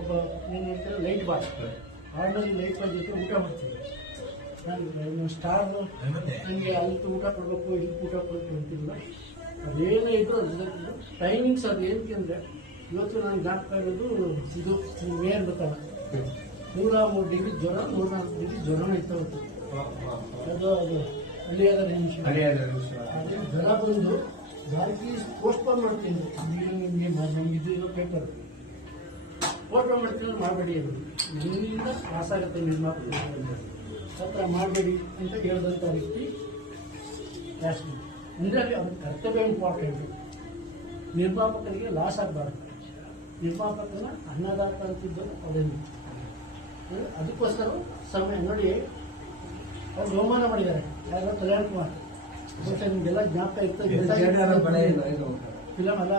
ಒಬ್ಬ ಏನು ಹೇಳ್ತಾರೆ ಲೈಟ್ ಬಾಯ್ ಆರ್ಡಲ್ಲಿ ಲೈಟ್ ಬಾಯ್ ಜೊತೆ ಊಟ ಮಾಡ್ತೀವಿ. ನಾನು ಸ್ಟಾರ್ ನನಗೆ ಅಲ್ಲಿ ಊಟ ಕೊಡಬೇಕು ಇಲ್ಲಿ ಊಟ ಕೊಡಬೇಕು ಅಂತಿಲ್ಲ. ಅದೇನೇ ಇದ್ರು ಅದ್ರ ಟೈಮಿಂಗ್ಸ್ ಅದು ಏನಕ್ಕೆ ಅಂದರೆ ಇವತ್ತು ನಾನು ಜ್ಞಾಪಕ ಇರೋದು ಇದು ಮೇನ್ ಗೊತ್ತಲ್ಲ 103 ಡಿಗ್ರಿ ಜ್ವರ 104 ಡಿಗ್ರಿ ಜ್ವರನ ಇತ್ತು. ಅದು ಹಳ್ಳಿಯಾದ ನಿಮಿಷ ಅದೇ ಜ್ವರ ಬಂದು ಜಾಸ್ತಿ ಪೋಸ್ಟ್ಪೋನ್ ಮಾಡ್ತೀನಿ. ನಮ್ಗೆ ಇದು ಪೇಪರ್ ಪೋಸ್ಟ್ಪೋನ್ ಮಾಡ್ತೀನಿ ಮಾಡಬೇಡಿ ಅದು ನನ್ನಿಂದ ಲಾಸ್ ಆಗುತ್ತೆ ನಿರ್ಮಾಪಕ ಹತ್ರ ಮಾಡಬೇಡಿ ಅಂತ ಹೇಳಿದಂಥ ವ್ಯಕ್ತಿ ಜಾಸ್ತಿ ಅಂದರೆ ಅವ್ರ ಕರ್ತವ್ಯ ಇಂಪಾರ್ಟೆಂಟು. ನಿರ್ಮಾಪಕರಿಗೆ ಲಾಸ್ ಆಗಬಾರ್ದು. ನಿರ್ಮಾಪಕನ ಅನ್ನದಾತ ಅಂತಿದ್ದು ಅದೇನು ಅದಕ್ಕೋಸ್ಕರ ಸಮಯ ನೋಡಿ ಅವ್ರು ಬಹುಮಾನ ಮಾಡಿದ್ದಾರೆ. ಯಾರೋ ಕಲ್ಯಾಣ ಕುಮಾರ್ ಬಹುಶಃ ನಿಮಗೆಲ್ಲ ಜ್ಞಾಪಕ ಇರ್ತದೆ. ಫಿಲಮ್ ಅಲ್ಲ